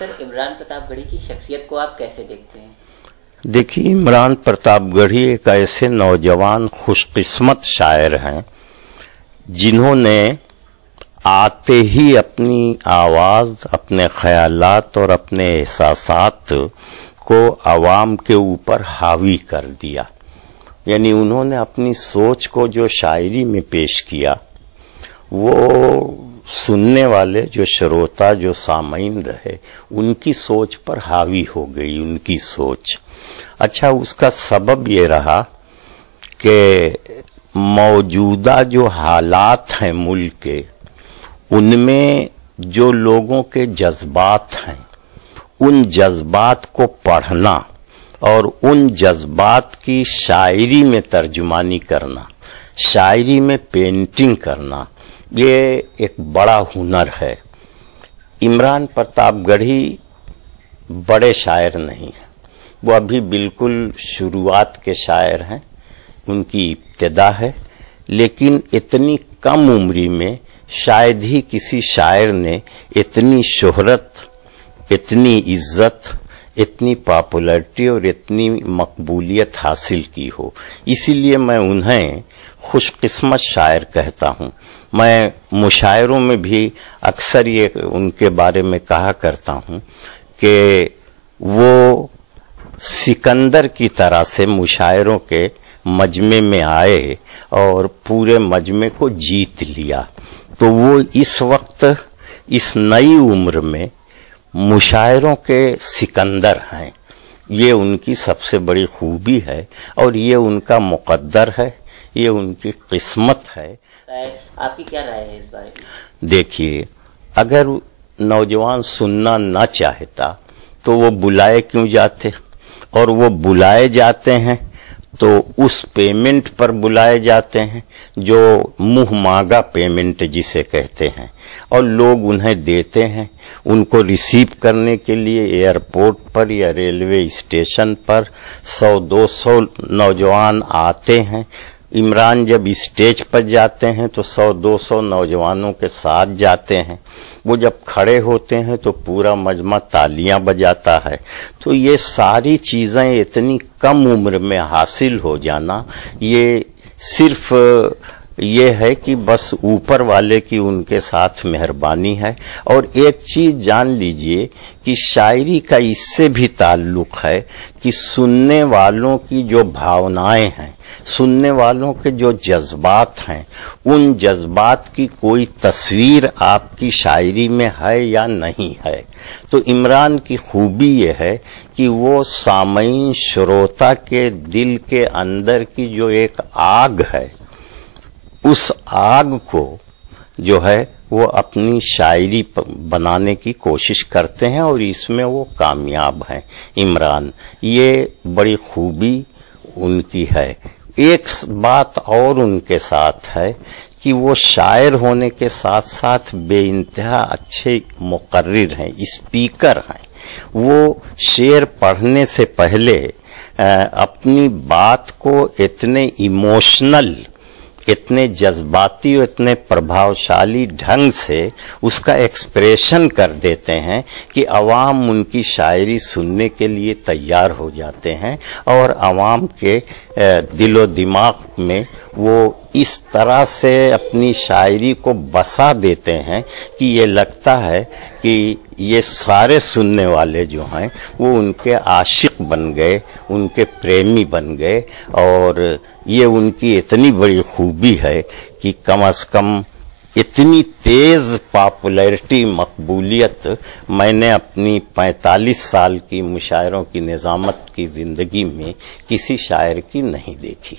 سر عمران پرتاپ گڑھی کی شخصیت کو آپ کیسے دیکھتے ہیں؟ دیکھیے، عمران پرتاپ گڑھی ایک ایسے نوجوان خوش قسمت شاعر ہیں جنہوں نے آتے ہی اپنی آواز، اپنے خیالات اور اپنے احساسات کو عوام کے اوپر حاوی کر دیا. یعنی انہوں نے اپنی سوچ کو جو شاعری میں پیش کیا وہ سننے والے جو شروتا، جو سامعین رہے، ان کی سوچ پر حاوی ہو گئی ان کی سوچ. اچھا، اس کا سبب یہ رہا کہ موجودہ جو حالات ہیں ملک کے، ان میں جو لوگوں کے جذبات ہیں، ان جذبات کو پڑھنا اور ان جذبات کی شاعری میں ترجمانی کرنا، شاعری میں پینٹنگ کرنا، یہ ایک بڑا ہنر ہے. عمران پرتاپ گڑھی بڑے شاعر نہیں ہیں، وہ ابھی بالکل شروعات کے شاعر ہیں، ان کی ابتدا ہے. لیکن اتنی کم عمری میں شاید ہی کسی شاعر نے اتنی شہرت، اتنی عزت، اتنی پاپولرٹی اور اتنی مقبولیت حاصل کی ہو. اسی لیے میں انہیں خوش قسمت شاعر کہتا ہوں. میں مشاعروں میں بھی اکثر یہ ان کے بارے میں کہا کرتا ہوں کہ وہ سکندر کی طرح سے مشاعروں کے مجمع میں آئے اور پورے مجمع کو جیت لیا. تو وہ اس وقت اس نئی عمر میں مشاعروں کے سکندر ہیں. یہ ان کی سب سے بڑی خوبی ہے اور یہ ان کا مقدر ہے، یہ ان کی قسمت ہے. آپ کی کیا رائے ہے اس بارے میں؟ دیکھیے، اگر نوجوان سننا نہ چاہتا تو وہ بلائے کیوں جاتے؟ اور وہ بلائے جاتے ہیں تو اس پیمنٹ پر بلائے جاتے ہیں جو منہ مانگا پیمنٹ جسے کہتے ہیں، اور لوگ انہیں دیتے ہیں. ان کو ریسیو کرنے کے لیے ایئرپورٹ پر یا ریلوے اسٹیشن پر 100-200 نوجوان آتے ہیں. عمران جب اسٹیج پر جاتے ہیں تو 100-200 نوجوانوں کے ساتھ جاتے ہیں. وہ جب کھڑے ہوتے ہیں تو پورا مجمع تالیاں بجاتا ہے. تو یہ ساری چیزیں اتنی کم عمر میں حاصل ہو جانا، یہ صرف یہ ہے کہ بس اوپر والے کی ان کے ساتھ مہربانی ہے. اور ایک چیز جان لیجئے کہ شاعری کا اس سے بھی تعلق ہے کہ سننے والوں کی جو بھاونائیں ہیں، سننے والوں کے جو جذبات ہیں، ان جذبات کی کوئی تصویر آپ کی شاعری میں ہے یا نہیں ہے. تو عمران کی خوبی یہ ہے کہ وہ سامعین، شروتا کے دل کے اندر کی جو ایک آگ ہے، اس آگ کو جو ہے وہ اپنی شاعری بنانے کی کوشش کرتے ہیں اور اس میں وہ کامیاب ہیں. عمران، یہ بڑی خوبی ان کی ہے. ایک بات اور ان کے ساتھ ہے کہ وہ شاعر ہونے کے ساتھ ساتھ بے انتہا اچھے مقرر ہیں، اسپیکر ہیں. وہ شعر پڑھنے سے پہلے اپنی بات کو اتنے ایموشنل، اتنے جذباتی اور اتنے پربھاوشالی ڈھنگ سے اس کا ایکسپریشن کر دیتے ہیں کہ عوام ان کی شاعری سننے کے لیے تیار ہو جاتے ہیں اور عوام کے دل و دماغ میں وہ اس طرح سے اپنی شاعری کو بسا دیتے ہیں کہ یہ لگتا ہے کہ یہ سارے سننے والے جو ہیں وہ ان کے عاشق بن گئے، ان کے پریمی بن گئے. اور یہ ان کی اتنی بڑی خوبی ہے کہ کم از کم اتنی تیز پاپولیرٹی، مقبولیت میں نے اپنی 45 سال کی مشاعروں کی نظامت کی زندگی میں کسی شاعر کی نہیں دیکھی.